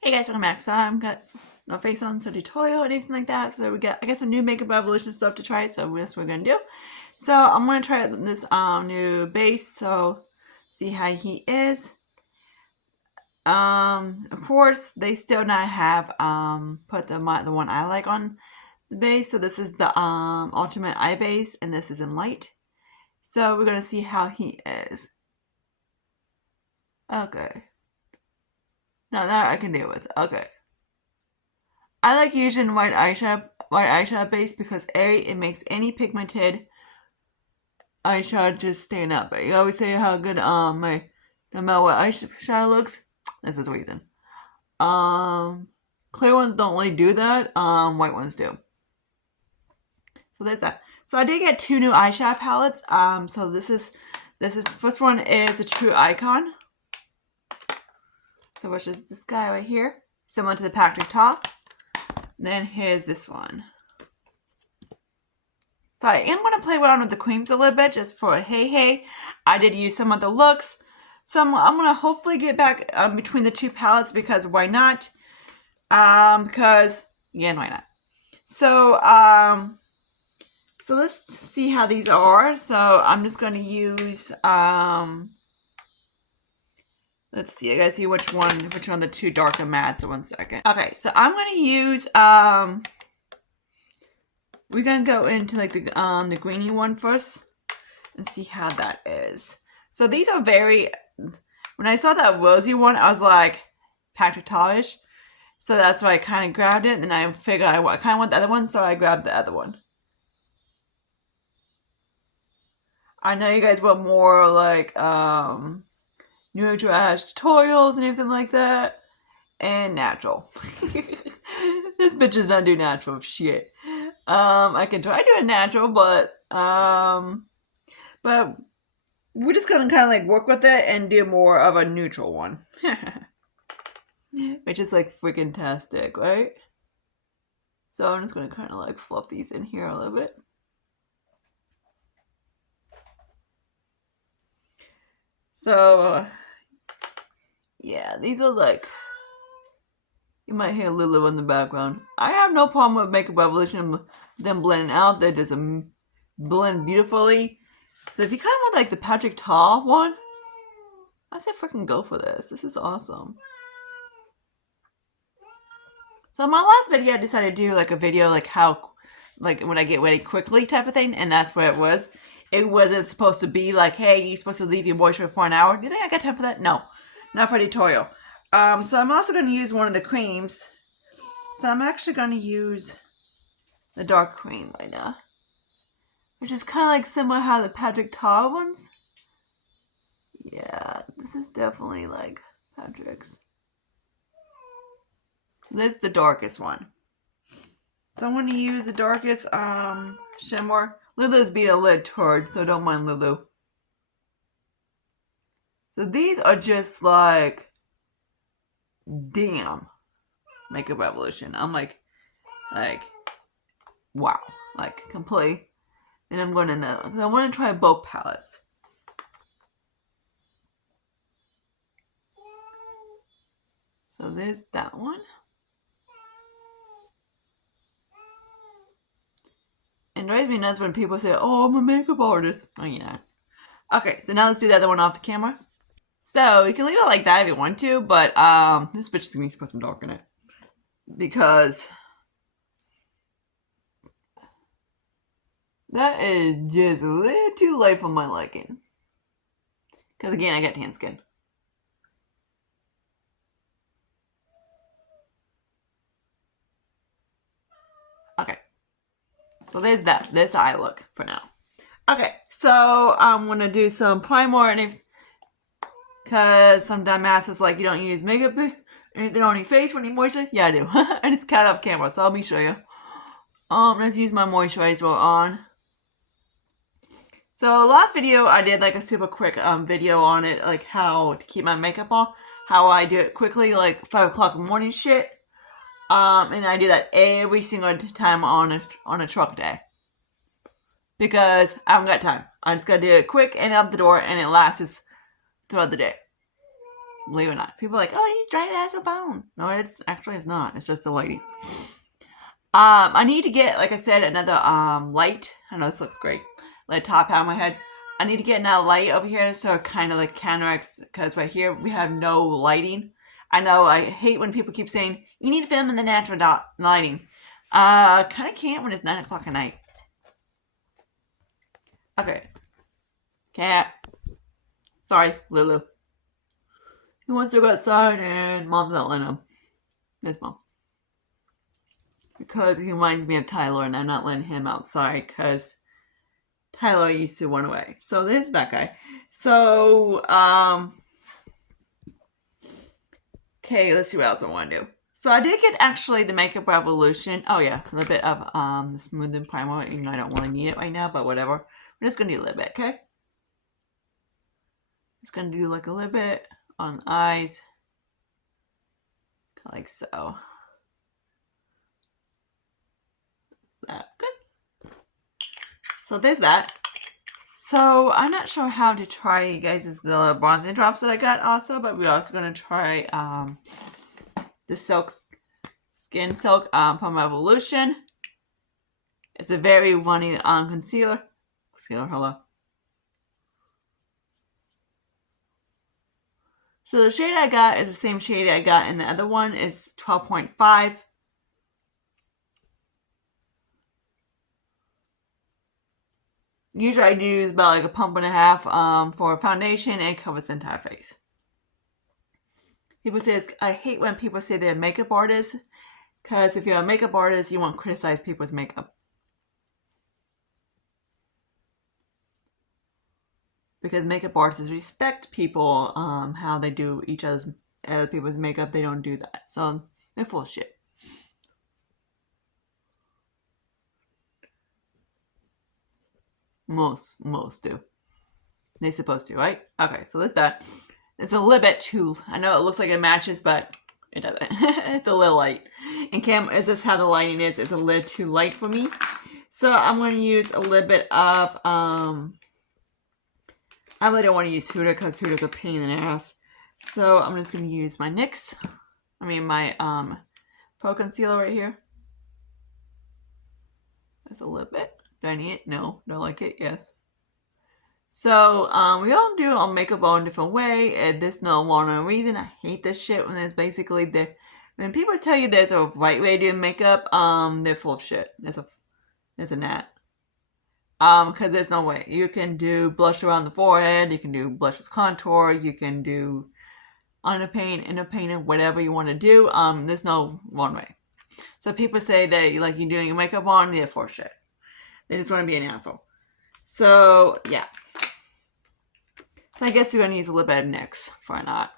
Hey guys, welcome back. So I'm got no face on, so tutorial or anything like that. So we got, I got some new Makeup Revolution stuff to try. So that's what we're gonna do. So I'm gonna try this new base. So see how he is. Of course they still not have put the one I like on the base. So this is the Ultimate Eye Base, and this is in light. So we're gonna see how he is. Okay. Now that I can deal with. Okay. I like using white eyeshadow base because A, it makes any pigmented eyeshadow just stand up. You always say how good no matter what eyeshadow looks. That's the reason. Clear ones don't really do that. White ones do. So there's that. So I did get two new eyeshadow palettes. So this is first one is a True Icon. So which is this guy right here, similar to the Patrick Top. Then here's this one. So I am going to play around with the creams a little bit just for a hey. I did use some of the looks. So I'm going to hopefully get back between the two palettes because why not? Because, again, why not? So, so let's see how these are. So I'm just going to use, let's see, I gotta see which one of the two darker mattes. So 1 second. Okay, so I'm going to use, we're gonna go into like the greeny one first and see how that is. So these are very, when I saw that rosy one, I was like, Patrick Talish. So that's why I kind of grabbed it. And then I figured I kind of want the other one, so I grabbed the other one. I know you guys want more like neutral ash tutorials and anything like that. And natural. This bitch does not do natural shit. I can try doing natural, but we're just gonna kind of like work with it and do more of a neutral one. Which is like freaking tastic, right? So I'm just gonna kind of like fluff these in here a little bit. So yeah, these are like, you might hear Lulu in the background. I have no problem with Makeup Revolution, them blending out. They just blend beautifully. So if you kind of want like the Patrick Ta one, I say freaking go for this. This is awesome. So in my last video, I decided to do like a video like how, like when I get ready quickly type of thing, and that's what it was. It wasn't supposed to be like, hey, you're supposed to leave your moisturizer for an hour. Do you think I got time for that? No, not for a tutorial. So I'm also going to use one of the creams. So I'm actually going to use the dark cream right now, which is kind of like similar how the Patrick Ta ones. Yeah, this is definitely like Patrick's. So this is the darkest one. So I'm going to use the darkest shimmer. Lulu's being a little turd, so don't mind Lulu. So these are just like, damn, Makeup Revolution. I'm like, wow, like complete. Then I'm going to know, because I want to try both palettes. So there's that one. And it drives me nuts when people say, oh, I'm a makeup artist. Oh, yeah. Okay, so now let's do the other one off the camera. So you can leave it like that if you want to, but this bitch is going to put some dark in it. Because that is just a little too light for my liking. Because again, I got tan skin. Okay. So there's that. This eye look for now. Okay, so I'm going to do some primer, and because some dumbass is like, you don't use makeup anything on your face when you moisturize? Yeah, I do. And it's cut off camera, so let me show you. Let's use my moisturizer on. So last video, I did like a super quick video on it, like how to keep my makeup on. How I do it quickly, like 5 o'clock in the morning shit. And I do that every single time on a truck day. Because I haven't got time. I just gotta do it quick and out the door, and it lasts throughout the day. Believe it or not. People are like, oh, he's dry as a bone. No, it's not. It's just the lighting. I need to get, like I said, another light. I know this looks great. Like top out of my head. I need to get another light over here so it kind of like counteracts, because right here we have no lighting. I know I hate when people keep saying you need to film in the natural lighting. Kind of can't when it's 9 o'clock at night. Okay. Cat. Sorry, Lulu. He wants to go outside and mom's not letting him. Yes, mom. Because he reminds me of Tyler and I'm not letting him outside because Tyler used to run away. So there's that guy. So, okay, let's see what else I want to do. So I did get actually the Makeup Revolution. Oh yeah, a little bit of the smoothing primer, even though I don't really need it right now, but whatever. I'm just going to do a little bit, okay? It's going to do like a little bit on the eyes. Like so. That good. So there's that. So I'm not sure how to try, you guys, the bronzing drops that I got also, but we're also going to try the Skin Silk from Revolution. It's a very runny concealer. Hello. So the shade I got is the same shade I got in the other one. It's 12.5. Usually I use about like a pump and a half for a foundation, and it covers the entire face. People say, I hate when people say they're makeup artists, because if you're a makeup artist, you won't criticize people's makeup. Because makeup artists respect people, how they do other people's makeup. They don't do that. So they're full of shit. Most do. They're supposed to, right? Okay, so that's that. It's a little bit too, I know it looks like it matches, but it doesn't. It's a little light. And is this how the lighting is? It's a little too light for me. So I'm going to use a little bit of, I really don't want to use Huda because Huda's a pain in the ass. So I'm just going to use my NYX. My Pro Concealer right here. That's a little bit. Do I need it? No. Don't like it? Yes. So, we all do our makeup all in a different way, and there's no one reason. I hate this shit when there's basically when people tell you there's a right way to do makeup, they're full of shit. There's a gnat. Because there's no way. You can do blush around the forehead, you can do blush as contour, you can do underpaint, inner paint, whatever you want to do. There's no one way. So people say that you're doing your makeup on, they're full of shit. They just want to be an asshole. So, yeah. I guess we're going to use a little bit of NYX for not.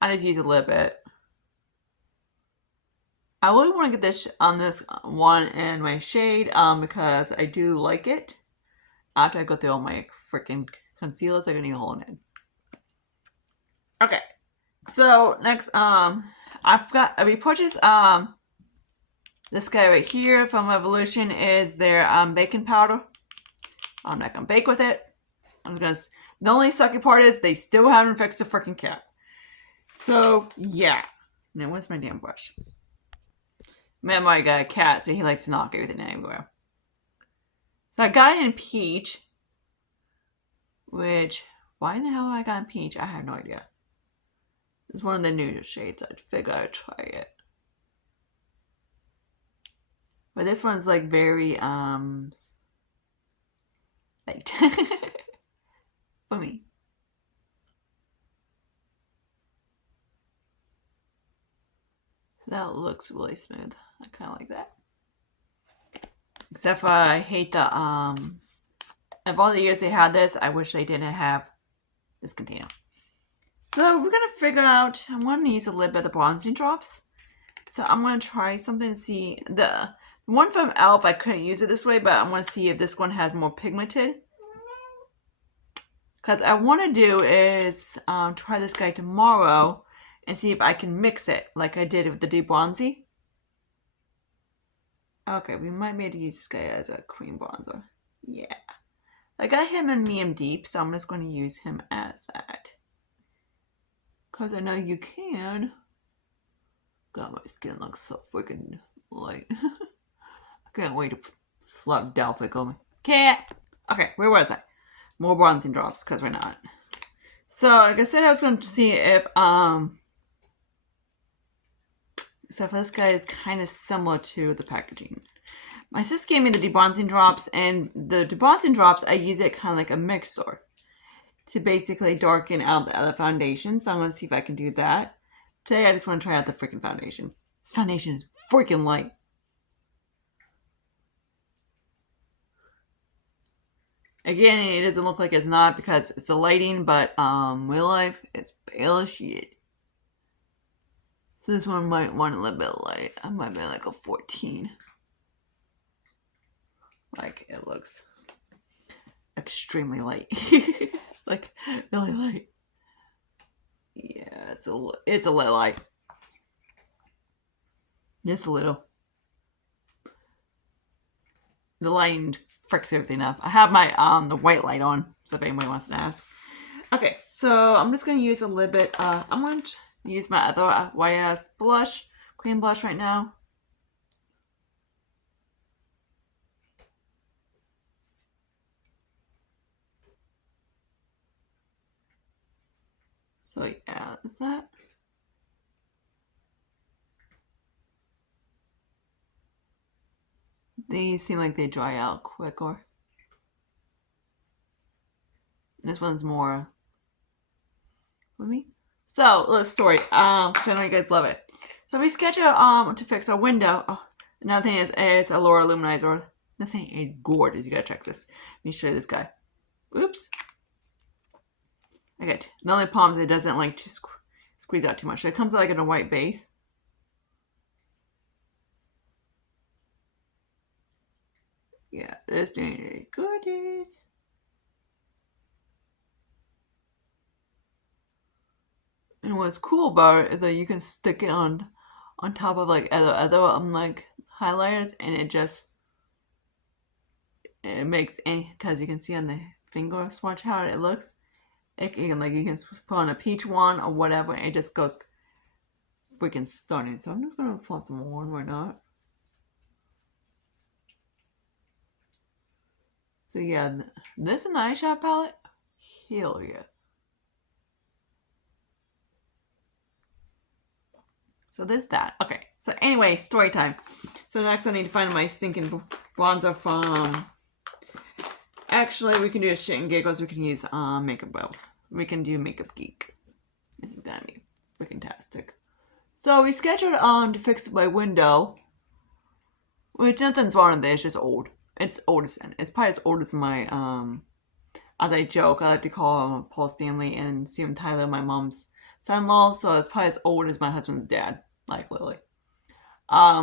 I just use a little bit. I really want to get this on this one in my shade because I do like it. After I go through all my freaking concealers, I'm going to need a whole head. Okay. So, next, I repurchased this guy right here from Revolution is their baking powder. I'm not gonna bake with it. The only sucky part is they still haven't fixed the freaking cap. So yeah. Now where's my damn brush? Remember, I got a cat, so he likes to knock everything everywhere. So I got it in peach, which why in the hell I got in peach? I have no idea. It's one of the new shades. I figured I'd try it. But this one's like very light for me. That looks really smooth. I kind of like that. Except for I hate the of all the years they had this, I wish they didn't have this container. So we're gonna figure out. I'm gonna use a little bit of the bronzing drops. So I'm gonna try something to see the one from e.l.f. I couldn't use it this way, but I'm gonna see if this one has more pigmented. Because I want to do is try this guy tomorrow and see if I can mix it like I did with the Deep Bronzy. Okay, we might be able to use this guy as a cream bronzer. Yeah. I got him in medium deep, so I'm just going to use him as that. Because I know you can. God, my skin looks so freaking light. I can't wait to slap Delphic on me. Cat! Okay, where was I? More bronzing drops, because we're not. So, like I said, I was going to see if, so this guy is kind of similar to the packaging. My sis gave me the debronzing drops, and the debronzing drops, I use it kind of like a mixer to basically darken out the other foundation. So I'm going to see if I can do that. Today, I just want to try out the freaking foundation. This foundation is freaking light. Again, it doesn't look like it's not because it's the lighting, but real life, it's pale as shit. So this one might want a little bit of light. I might be like a 14. Like, it looks extremely light. Like, really light. Yeah, it's a little light. Just a little. The lighting fricks everything up. I have my the white light on, so if anybody wants to ask. Okay, so I'm just going to use a little bit. I'm going to use my other white ass blush, cream blush right now. So yeah, is that? These seem like they dry out quicker. This one's more with me. So let's story. Cause I know you guys love it. So we schedule to fix our window. Oh, another thing is a Laura Luminizer. The thing is gorgeous. You gotta check this. Let me show you this guy. Oops. Okay. The only problem is it doesn't like to squeeze out too much. So it comes like in a white base. Yeah, this thing is gorgeous. And what's cool about it is that you can stick it on top of like other like highlighters, and it makes any, because you can see on the finger swatch how it looks. You can put on a peach one or whatever, and it just goes freaking stunning. So I'm just gonna put some more. Why not? So yeah, this is an eyeshadow palette. Hell yeah. So there's that. Okay. So anyway, story time. So next I need to find my stinking bronzer from. Actually, we can do a shit and giggles. We can use Makeup Well. We can do Makeup Geek. This is gonna be freaking tastic. So we scheduled to fix my window. Which nothing's wrong with it. It's just old. It's old as sin. It's probably as old as my as I joke, I like to call Paul Stanley and Steven Tyler my mom's son-in-law. So it's probably as old as my husband's dad. Like literally.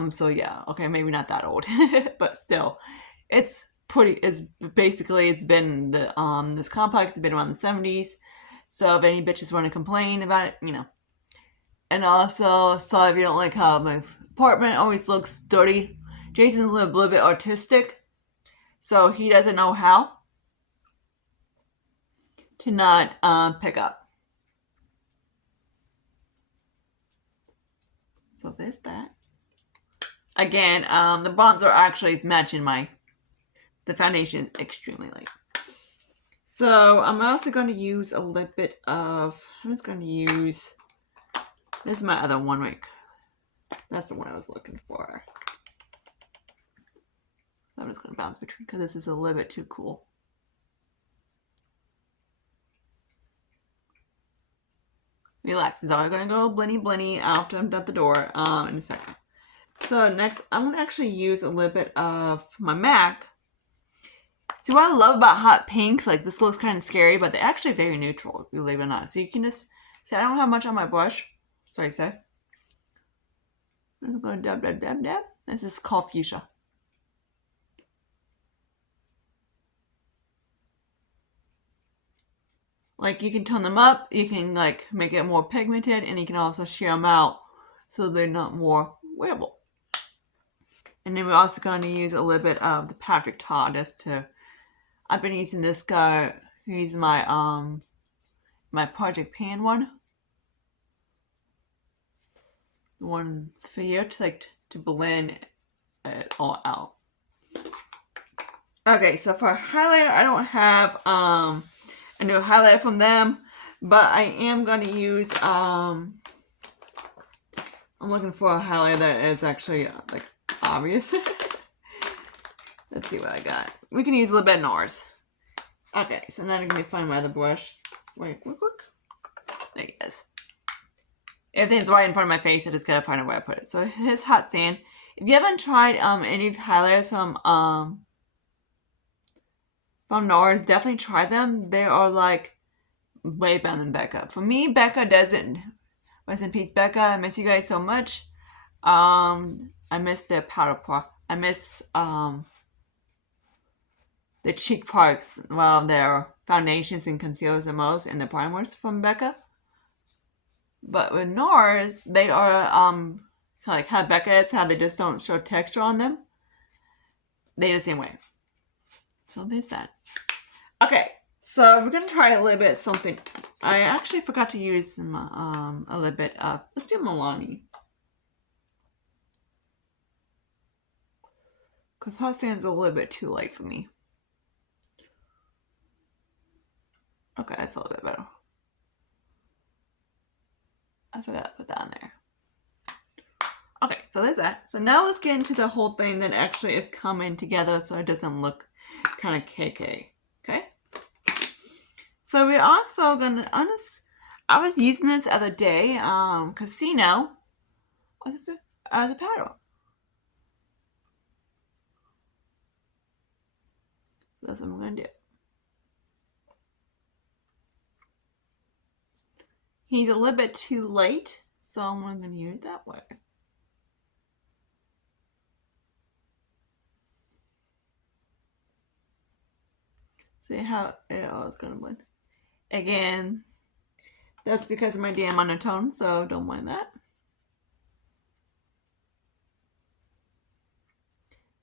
So yeah, okay, maybe not that old, but still, it's pretty. It's been the this complex has been around the 70s. So if any bitches want to complain about it, you know. And also, so if you don't like how my apartment always looks dirty, Jason's a little bit artistic, so he doesn't know how to not pick up. So there's that. Again, the bronzer actually is matching the foundation is extremely light. So I'm also going to use a little bit of, I'm just going to use, this is my other one, right? That's the one I was looking for. So I'm just going to bounce between, because this is a little bit too cool. Relax, it's all going to go blinny after I'm at the door in a second. So next, I'm going to actually use a little bit of my MAC. See, what I love about hot pinks, like this looks kind of scary, but they're actually very neutral, believe it or not. So you can just, see, I don't have much on my brush. Sorry, say. I'm just going to dab. This is called fuchsia. Like, you can tone them up, you can like make it more pigmented, and you can also shear them out so they're not more wearable. And then we're also going to use a little bit of the Patrick Ta just to, I've been using this guy. He's my my Project Pan one. The one for you to like to blend it all out. Okay, so for highlighter, I don't have a new highlighter from them, but I am gonna use I'm looking for a highlighter that is actually like obvious. Let's see what I got. We can use a little bit of NARS. Okay, so now I'm gonna find my other brush. Wait, quick. There it is. Everything's right in front of my face. I just gotta find out where I put it. So his hot sand. If you haven't tried any highlighters from NARS, definitely try them. They are like way better than Becca. For me, Becca doesn't. Rest in peace, Becca. I miss you guys so much. I miss the powder part. I miss the cheek parts. Well, their foundations and concealers the most, and the primers from Becca. But with NARS, they are like how Becca is, how they just don't show texture on them. They're the same way. So there's that. Okay, so we're gonna try a little bit something. I actually forgot to use a little bit of. Let's do Milani. Because hot sand's a little bit too light for me. Okay, that's a little bit better. I forgot to put that on there. Okay, so there's that. So now let's get into the whole thing that actually is coming together so it doesn't look kind of KK. Okay? So we're also gonna, I was using this other day, Casino, as a paddle. So that's what I'm gonna do. He's a little bit too light, so I'm gonna use it that way. See how it all is gonna blend. Again, that's because of my damn monotone, so don't mind that.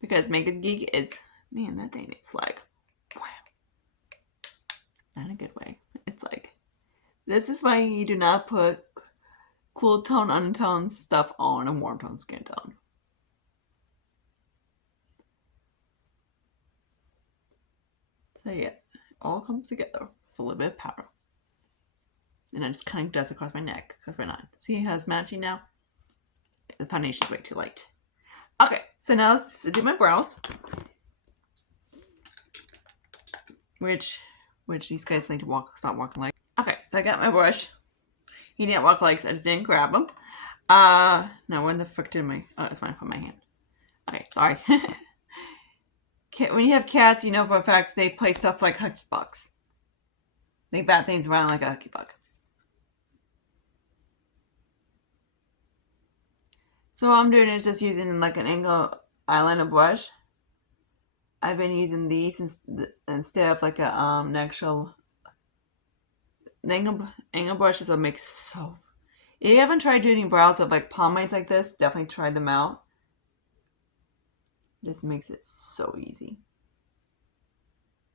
Because Makeup Geek is, man, that thing is like, wow. Not in a good way. It's like, this is why you do not put cool tone, undertone stuff on a warm tone skin tone. So yeah, it all comes together with a little bit of powder. And I just kind of dust across my neck, because we're not. See how it's matching now? The foundation's way too light. Okay, so now let's do my brows. Which these guys need to stop walking like. Okay, so I got my brush. He didn't walk legs, I just didn't grab him. Now when the frick did my, oh, it's fine from my hand. Okay, sorry. When you have cats, you know for a fact they play stuff like hockey pucks. They bat things around like a hockey puck. So what I'm doing is just using like an angle eyeliner brush. I've been using these instead of like a an actual angle brushes will make so. If you haven't tried doing brows with like pomades like this, definitely try them out. This makes it so easy.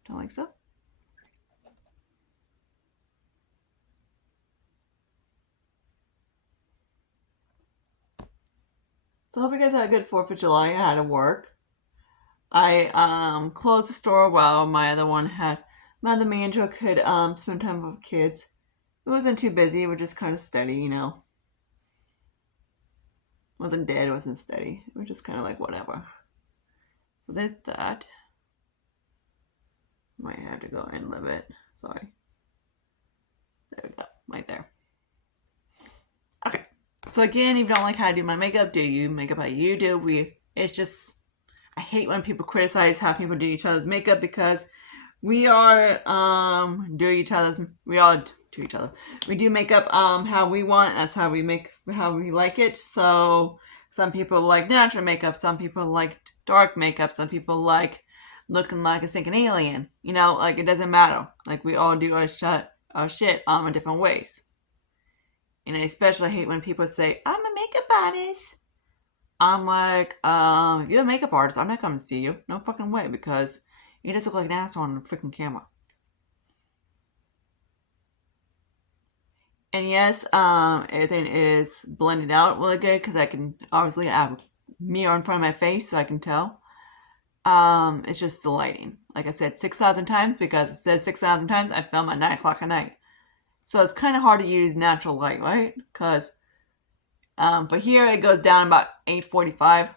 Don't like so? So I hope you guys had a good 4th of July. I had to work. I closed the store while my other manager could spend time with kids. It wasn't too busy. It was just kind of steady, you know. It wasn't dead. It wasn't steady. It was just kind of like whatever. So there's that. Might have to go in a little bit. Sorry. There we go. Right there. Okay. So again, if you don't like how I do my makeup, do you makeup how you do? It's just, I hate when people criticize how people do each other's makeup, because we are we all do each other. We do makeup how we want. That's how we like it. So some people like natural makeup, some people like dark makeup, some people like looking like a stinking alien. You know, like it doesn't matter. Like we all do our shit in different ways. And I especially hate when people say, I'm a makeup artist. I'm like, you're a makeup artist. I'm not coming to see you. No fucking way. Because He does look like an asshole on the freaking camera. And yes, everything is blended out really good because I can obviously have a mirror in front of my face so I can tell. It's just the lighting. Like I said, 6,000 times because it says 6,000 times. I film at 9 o'clock at night. So it's kind of hard to use natural light, right? Because for here it goes down about 8:45.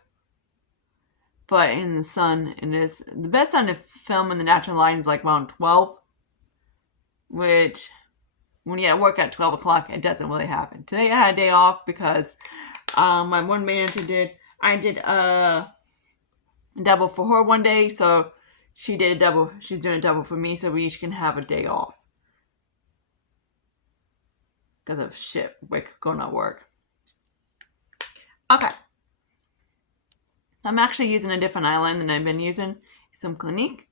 But in the sun, it is the best time to film in the natural light is like around 12. Which, when you're at work at 12 o'clock, it doesn't really happen. Today I had a day off because my one manager I did a double for her one day, so she did a double. She's doing a double for me, so we each can have a day off because of shit going to work. Okay, I'm actually using a different eyeliner than I've been using. Some Clinique.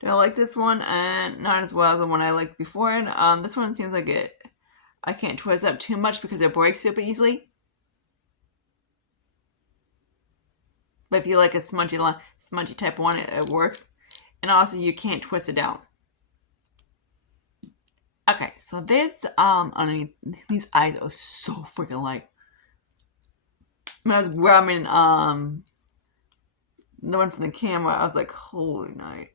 Do I like this one? And not as well as the one I liked before. And this one seems like I can't twist up too much because it breaks super easily. But if you like a smudgy type one, it works. And also, you can't twist it down. Okay, so this underneath these eyes are so freaking light. When I was grabbing the one from the camera, I was like, holy night.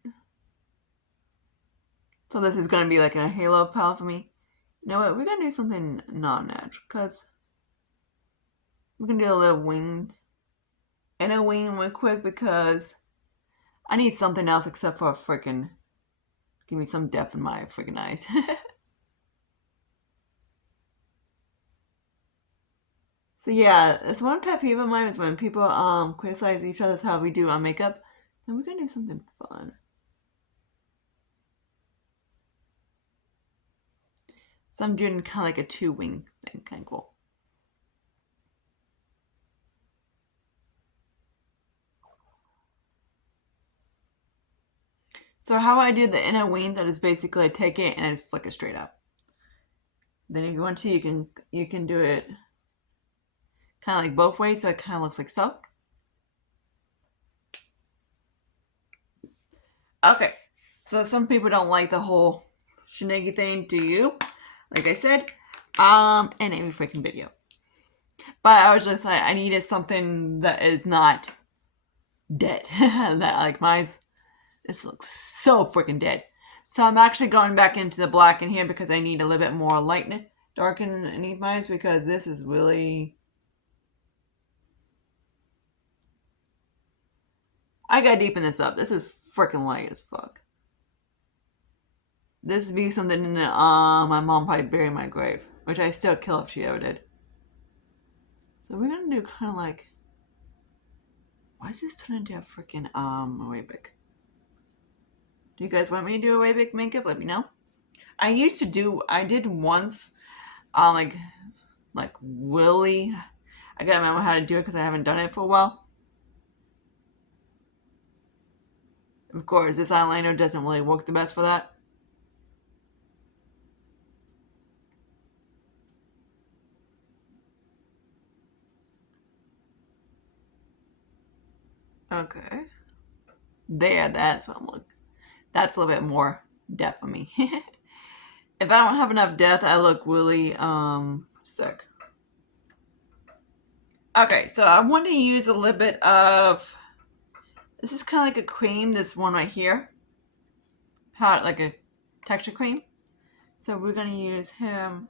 So this is gonna be like a halo palette for me. You know what? We're gonna do something non-natural because we're gonna do a little wing and a wing real quick because I need something else except for a freaking give me some depth in my freaking eyes. So yeah, it's one pet peeve of mine is when people criticize each other's how we do our makeup. And we're gonna do something fun. So I'm doing kind of like a 2-wing thing, kind of cool. So how I do the inner wings, I just basically take it and I just flick it straight up. Then if you want to, you can do it kind of like both ways, so it kind of looks like so. Okay, so some people don't like the whole shenanigans thing. Do you? Like I said, in every freaking video. But I was just like, I needed something that is not dead. That like mine's. This looks so freaking dead. So I'm actually going back into the black in here because I need a little bit more light darken underneath my eyes because this is really. I gotta deepen this up. This is freaking light as fuck. This would be something my mom probably bury in my grave, which I still kill if she ever did. So we're gonna do kind of like. Why is this turning into a freaking Arabic? Do you guys want me to do Arabic makeup? Let me know. I did once, like Willy. I gotta remember how to do it because I haven't done it for a while. Of course, this eyeliner doesn't really work the best for that. Okay. There, that's what I'm looking. That's a little bit more depth for me. If I don't have enough depth, I look really sick. Okay, so I want to use a little bit of. This is kind of like a cream. This one right here, powder, like a texture cream. So we're gonna use him.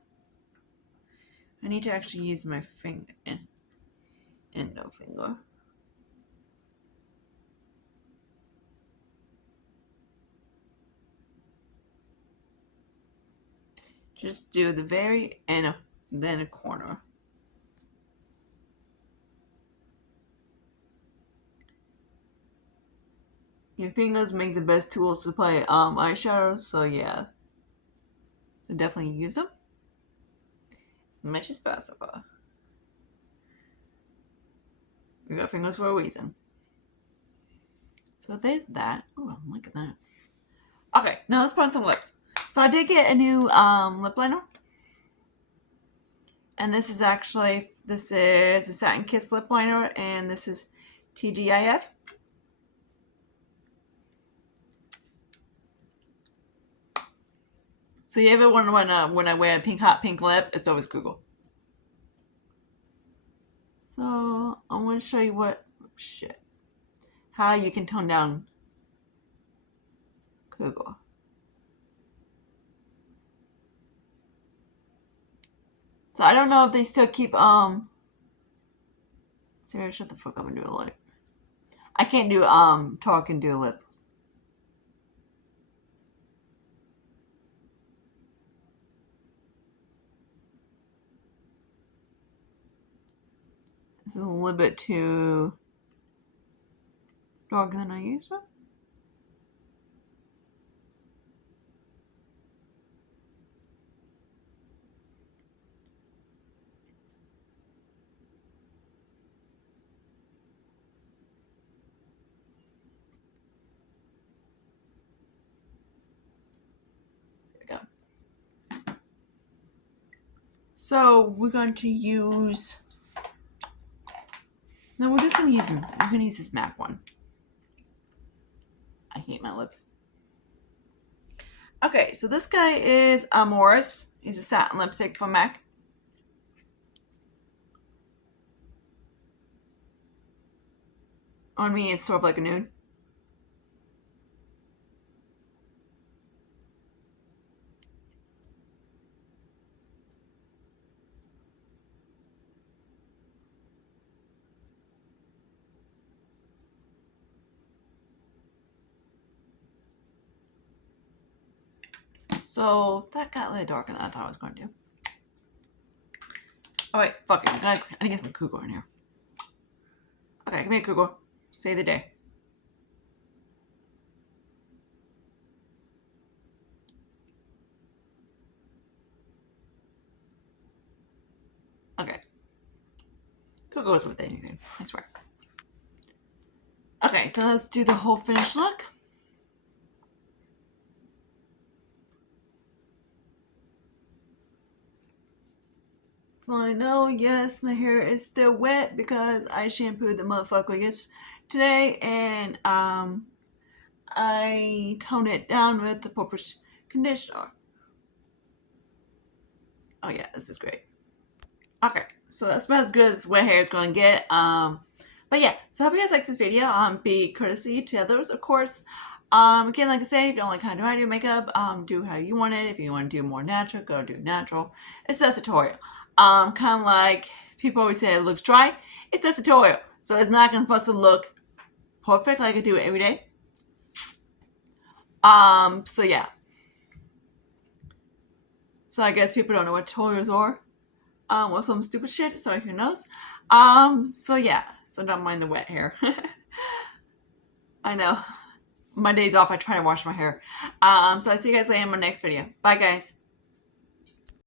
I need to actually use my finger and no finger. Just do the very end, then a corner. Your fingers make the best tools to apply eyeshadows, so yeah. So definitely use them as much as possible. We got fingers for a reason. So there's that. Oh, look at that. Okay, now let's put on some lips. So I did get a new lip liner. And this is a Satin Kiss lip liner, and this is TGIF. So you ever wonder when I wear a hot pink lip, it's always Google. So I want to show you how you can tone down Google. So I don't know if they still keep Sarah, shut the fuck up and do a lip. I can't do talk and do a lip. This is a little bit too dark than I used to. So we're going to use. No, we're just going to use. We're going to use this MAC one. I hate my lips. Okay, so this guy is Morris. He's a satin lipstick from MAC. On me, it's sort of like a nude. So that got a little darker than I thought I was going to. Alright, fuck it. I need to get some Google in here. Okay, come here, Google. Say the day. Okay. Google is worth anything, I swear. Okay, so let's do the whole finished look. Well, I know, yes, my hair is still wet because I shampooed the motherfucker yesterday, and I toned it down with the proper conditioner. Oh yeah, this is great. Okay, so that's about as good as wet hair is going to get. But yeah, so I hope you guys like this video. Be courtesy to others, of course. Again, like I say, if you don't like how I do makeup, do how you want it. If you want to do more natural, go do natural. It's just a tutorial. Kind of like people always say it looks dry. It's just a tutorial, so it's not supposed to look perfect like I do it every day. So yeah. So I guess people don't know what tutorials are. Or some stupid shit. Sorry, who knows? So yeah. So don't mind the wet hair. I know. My days off, I try to wash my hair. So I see you guys later in my next video. Bye, guys.